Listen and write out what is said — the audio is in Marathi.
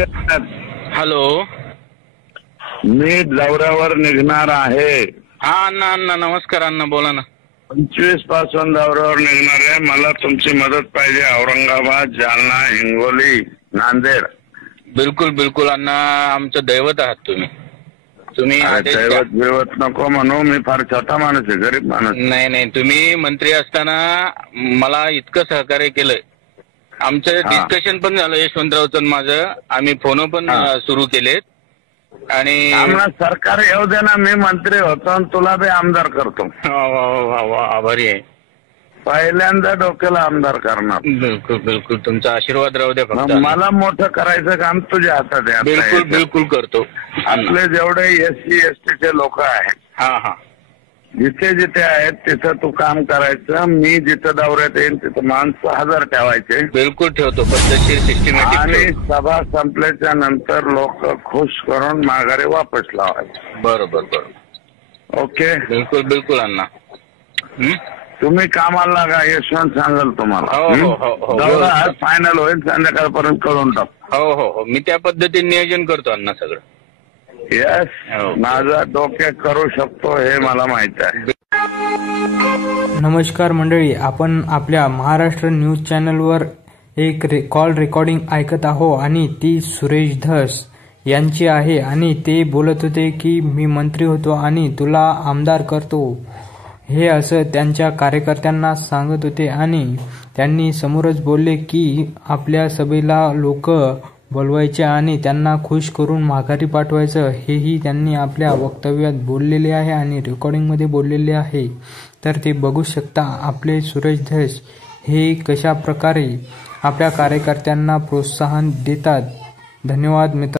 हॅलो, मी दौऱ्यावर निघणार आहे. हा अण्णा नमस्कार अण्णा, बोला ना. 25 पासून दौऱ्यावर निघणार आहे. मला तुमची मदत पाहिजे. औरंगाबाद, जालना, हिंगोली, नांदेड. बिलकुल अण्णा, आमचं दैवत आहात तुम्ही. दैवत नको म्हणू, मी फार छोटा माणूस आहे, गरीब माणूस. नाही, तुम्ही मंत्री असताना मला इतकं सहकार्य केलंय. आमचं डिस्कशन पण झालं यशवंतरावचं माझं. आम्ही फोन पण सुरू केलेत. आणि सरकार येऊ दे ना, मी मंत्री होतो आणि तुला बी आमदार करतो. आभारी आहे. पहिल्यांदा डोक्याला आमदार करणार. बिलकुल तुमचा आशीर्वाद राहू द्या फक्त. मला मोठं करायचं काम तुझ्या हातात आहे. बिलकुल करतो. आपले जेवढे SC ST चे लोक आहेत, जिथे जिथे आहेत तिथं तू काम करायचं. मी जिथं दौऱ्यात येईन तिथं माणसं 1000 ठेवायचे. बिलकुल ठेवतो, पद्धतशीर सिस्टमॅटिक. आणि सभा संपल्याच्या नंतर लोक खुश करून माघारी वापस लावायचे. बरोबर. ओके, बिलकुल अण्णा. तुम्ही कामाला लागा, यशवंत सांगाल तुम्हाला. हो. दौरा आज फायनल होईल, संध्याकाळपर्यंत कळून टाक. हो, मी त्या पद्धतीने नियोजन करतो अण्णा सगळं. येस, माझा डोक्यात करू शकतो हे मला माहित आहे. नमस्कार मंडळी, आपण आपल्या महाराष्ट्र न्यूज चॅनलवर एक कॉल रेकॉर्डिंग ऐकत आहो आणि ती सुरेश धस यांची आहे. आणि ते बोलत होते की मी मंत्री होतो आणि तुला आमदार करतो, हे असं त्यांच्या कार्यकर्त्यांना सांगत होते. आणि त्यांनी समोरच बोलले की आपल्या सभेला लोक बोलवायचे आणि त्यांना खुश करून माघारी पाठवायचं, हेही त्यांनी आपल्या वक्तव्यात बोललेले आहे आणि रेकॉर्डिंगमध्ये बोललेले आहे. तर ते बघू शकता आपले सुरेश धस हे कशा प्रकारे आपल्या कार्यकर्त्यांना प्रोत्साहन देतात. धन्यवाद मित्र.